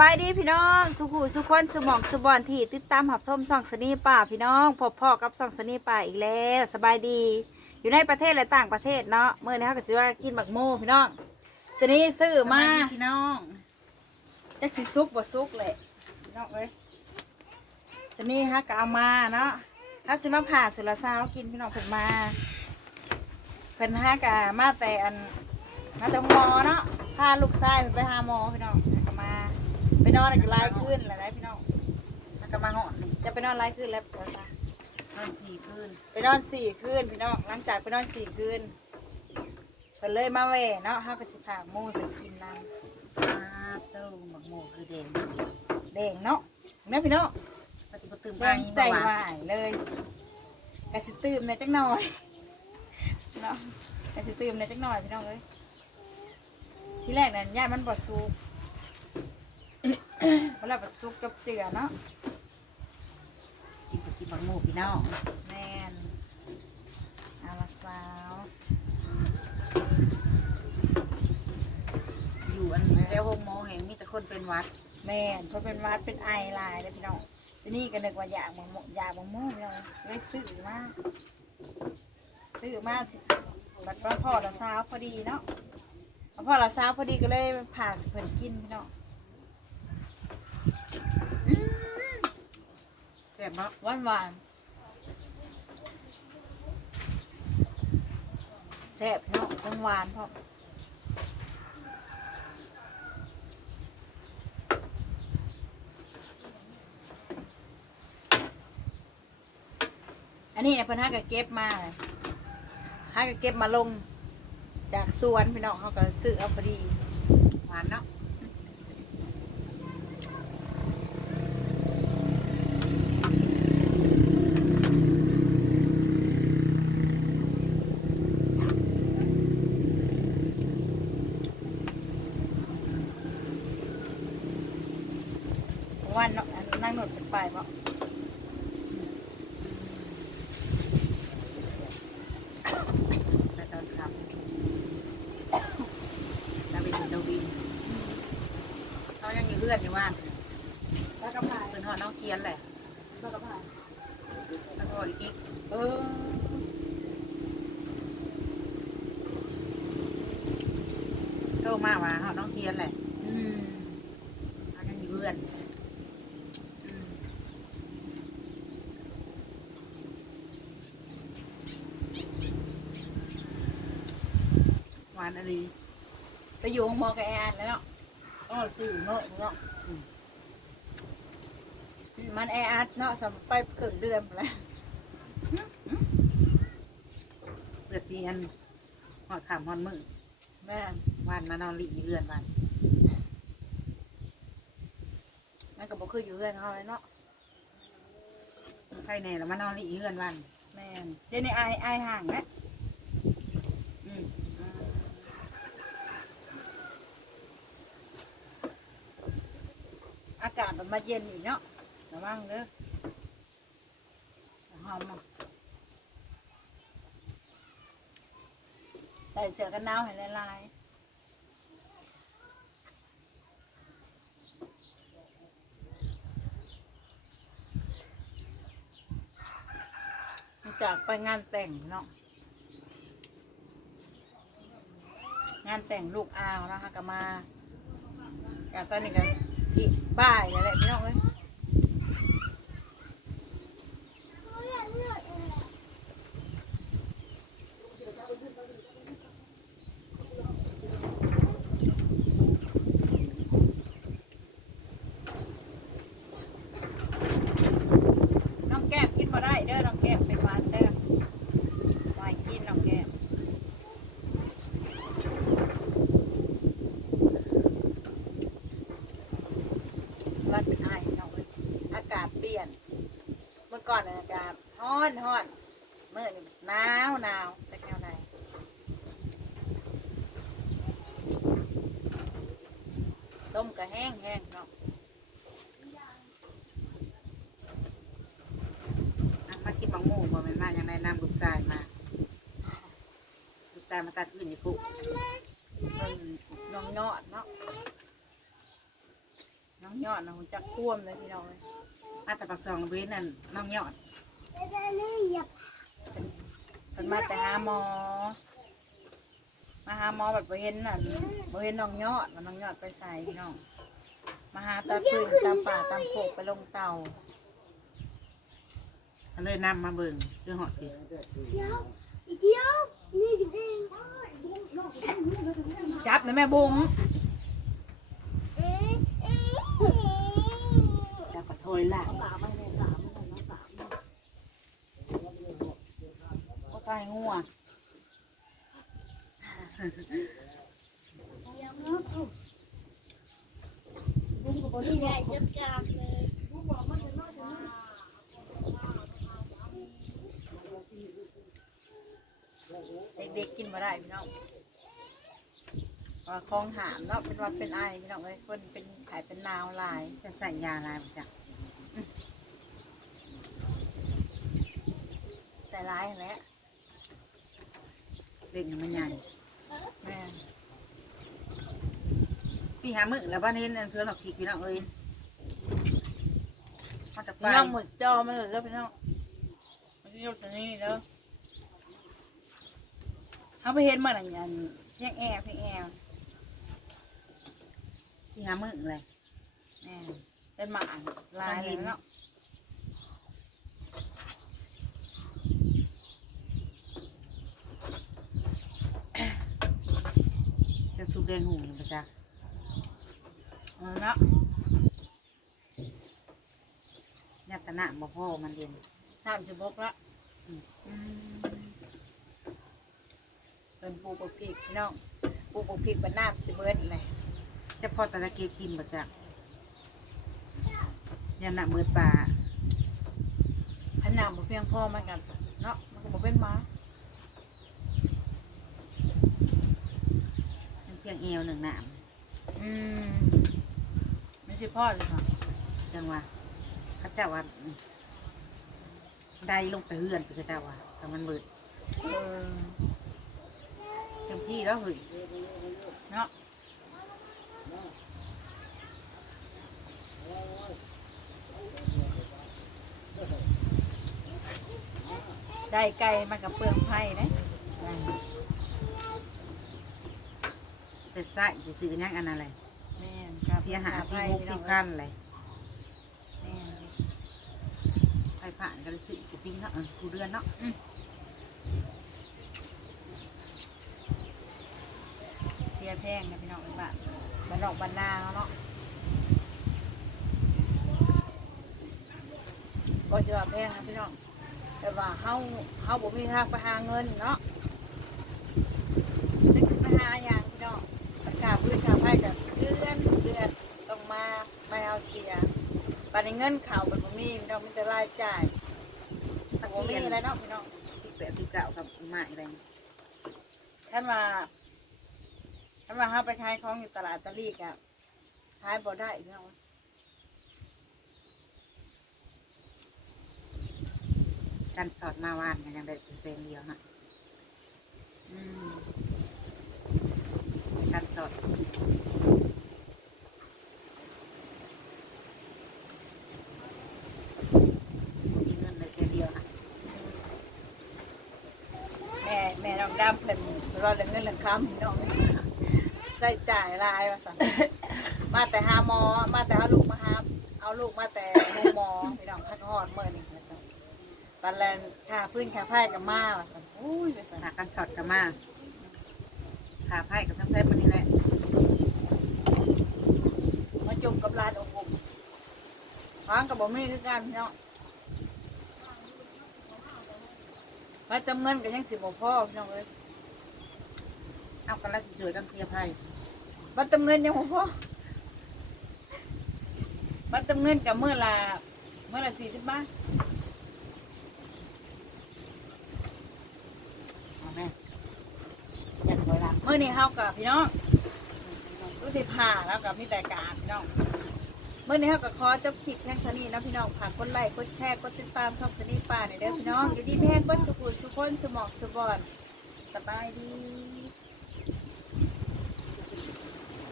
บายดีพี่น้องสุขูสุขคนสมองสุบอนที่ติดตามหับส้มส่องสนีป่าพี่น้องพบพ่อกับส่องสนีป่าอีกแล้วสบายดี อยู่ในประเทศและต่างประเทศเนาะเมื่อนี้เขาก็สิว่ากินบักโมพี่น้องสนีซื้อมาสวัสดีพี่น้องจักสิซุกบ่ซุกเลยพี่น้องเอ้ยสนีฮะก็เอามาเนาะฮะสิมาผ่าสุรสาวกินพี่น้องเพิ่นมาเพิ่นฮะกะมาแต่อันมาแต่หมอเนาะพาลูกชายเพิ่นไปหาหมอพี่น้องแล้วก็มาไป นอนอีกหลายคืนแล้วนะพี่น้องแล้วก็มาหอนนี่จะไปนอนหลายคืนแล้วเดี๋ยวจ้ะนอนสี่คืนไปนอนสี่คืนพี่น้องหลังจากไปนอนสี่คืนเพิ่นเลยมาแหวเนาะเฮาก็สิพาหมูไปกินน้อาเต้าหมักโมคือแดงำแดงเนาะเนาะพี่น้องปฏิบัติตื่นแดงใจวายเลยกะสิตื่มในอยจักหน่อยเนาะกะสิตื่มในอยจักหน่อยพี่น้องเอ้ยที่แรกนั่นย่ามันบ่สุก เพราะเราบ่สุกกับเจือเนาะกินกับกินหมักโมพี่น้องแม่นเอาละสาวอยู่อันแล้วโฮมโมเห็นมีแต่คนเป็นหวัดแม่นเพราะเป็นวัดเป็นไอลายเลยพี่น้องทีนี่ก็นึกว่าอยากมังมอยากมังมูพี่น้องเลยซื้อมาซื้อมาสิบัดว่าพ่อเราสาวพอดีเนาะพอพ่อเราสาวพอดีก็เลยผ่าสุเพิ่นกินพี่น้อง ซ่บเนาะหวานหวานแซ่บพี่น้องต้องหวานเพราะอันนี้เนี่ยเพิ่นห้าก็เก็บมาห้าก็เก็บมาลง จากสวนพี่น้องเขาก็ซื้อเอาพอดีหวานเนาะ วันเนาะนนั่งหนวดเป็นไปเพราะแต่ตอนขับแล้วไปดูดาวินเขายังอยู่เลือดอยู่ว่านแล้วก็พายเป็นหอน้องเคียนแหละแล้วก็พายแล้วก็อีกอีกเออโตมาว่าหอน้องเคียนแหละอืมเขายังอยู่เลือดอืมหวานอะไรไปอยู่ห้องหมอกับแอนแล้วเนาะก็ซื้อเนาะเนาะอืมมันแออัดเนาะสำไปเกิดเดือนไปแล้วเลือดจีอันหอดขามหอดมือแม่นวานมานอนหลีอยู่เรือนวันนั่นก็บอกคืออยู่เรือนเขาเลยเนาะใครแน่แล้วมานอนหลีอยู่เรือนวันแม่นเดี๋ยวนี้ไอไอายห่างแล้ว อากาศมันมาเย็นอีกเนาะระวังเด้อหอมอะใส่เสื้อกันหนาวให้ลายๆจากไปงานแต่งเนาะงานแต่งลูกอาวนะคะก็มาการตอนนี้ก็ ที่บ่ายแล้วแหละพี่น้องเอ้ย น้องแก้มกินมาได้เด้อ น้องแก้มเป็นหวานเด้อวายกินน้องแก้มวัดเป็นไอน้องเอ้ยอากาศเปลี่ยน เมื่อก่อนน่ะอากาศร้ อนร้อนเมื่อนี่หนาวหนาวแต่แค่ไหนต้มก็แห้งแห้งเนาะมากินบังโม่บ่แม่นมาอย่างไรน้ำลูกชายมาลูกชายมาตัดอื่นอยู่ปุ๊เบิ่งน้องยอดเนาะน้องยอดนะหุ่นจักท่วมเลยพี่น้องเลยมาแต่ปักซองเว้นนั่นน้องยอด เป็นมาแต่หาหมอ มาหาหมอแบบบ่เห็นน่ะบ่เห็นน้องยอดมันน้องยอดไปใส่พี่น้อง มาหาตาพื้นตามป่าตามโขกไปลงเตาเลยนำมาเบิ่งเรื่องหอดกิจับเลยแม่บงจะกระโถยละก็ตายงัวใหญ่จัดการเลยเด็กๆกินมาได้พี่น้องว่าคลองหามเนาะเป็นว่าเป็นไอพี่น้องเลยคนเป็นขายเป็นนาวลายจะใส่ยาลายมาจากใส่ร้ายหั่นแล้ว เด็กมันใหญ่แม่สี่หามื้อแล้วบ้านนี้นั่นเชื่อหรอกพี่พี่น้องเอ้ยมาจากไปพี่น้องหมดจอมาเลยแล้วพี่น้องมันจะยกตัวนี้แล้วเขาไปเห็นมาหนังยันเพียงแอร์เพียงแอร์สี่หามื้อเลยแม่เป็นหมาลายเลยเนาะ สุกแดงหูมาจากเออเนาะญาตนะบ่พ่อมันเย็นน้ำจะบกละอืมเป็นปลูกบกพริกพี่น้องปลูกบกพริกเป็นน้ำสิเบิร์ดเลยจะพอตะเกียบกินมาจากยันหนักมือปลาขันน้ำบ่เพียงพอมันกันเนาะมันก็บ่เป็นหมา เพีย งเอวหนึ่งหนามอืมไม่ใช่พ่อเลยค่ะจังว่าเขาเจ้าว่าได้ลงไปเฮือนไปเขาเจ้าว่าแต่มันเบิดเออเต็มที่แล้วเฮ้ยเนาะได้ไก่มากับเปลืองไผ่นะ แต่ใส่จะซื้อยังอันอะไรแม่นครับเสียหายที่ไผ่มุกพี่น้ที่องพันเลยแม่นไปผ่านกันเลยซื้อกูปีเนาะเออกูเดือนเนาะเสียแพงนะพี่น้องเอ้ยบ้านบ้านนอกบ้านนาเขาเนาะก็จะว่าแพงนะพี่น้องแต่ว่าเฮาเฮาบ่มีทางไปหาเงินเนาะนึกสิไปหาอย่างพี่น้องประกาศพื้นค่าไฟกับเดือนเดือนต้องมาไม่เอาเสีย ปันนี้เงินเข่ามันบ่มีพี่น้องมีแต่รายจ่ายตะบ่มีเกียนอะไรเนาะพี่น้องสิบแปดสิบเก้ากับไม้อะไรท่านว่าท่านว่าเฮาไปขายของอยู่ตลาดตะลีกอะขายบ่ได้พี่น้องกันสอดมาวานกันยังได้เซนเดียวฮะอืมกันสอดมีเงินเลยแค่เดียวฮะ แม่แม่น้อง ดำเพิ่นรอเรื่องเงินเรื่องคำพี่น้องใส่จ่ายหลายว่าซั่นมาแต่หาหมอ มาแต่เอาลูกมาหาเอาลูกมาแต่โรงหมอพี่น้องพักฮอดมื้อนี้ว่าซั่นตอนแรกค่าพื้นค่าไฟก็มาว่าซั่นอุ้ยว่าซั่นหากันสอดกันมาขาไพ่กับทั้งแท้ปานนี้แหละมาจุ่มกับร้านอบอุ่มฟังกับบ่มีคือกันพี่น้อง ไปเติมเงินก็ยังสิบ่พอพี่น้องเอ้ยเอากันแล้วสวยกันเคลียไพ่บัตรเติมเงินยังบ่พอบัตรเติมเงินกับเมื้อละมื้อละ40บาทเอาแม่ยันไว้ละมื้อนี้เฮากับพี่น้องรู้สิผ่าแล้วกับมีแต่การพี่น้อง เมื่อนี้เฮาก็ขอจบคลิปเพียงเท่านี้นะพี่น้องฝากกดไลค์กดแชร์กดติดตามช่องสนีป่าหน่อยเด้อพี่น้องอยู่ดีแม่นบ่สุขุสุคนสมองสุบอนสบายดี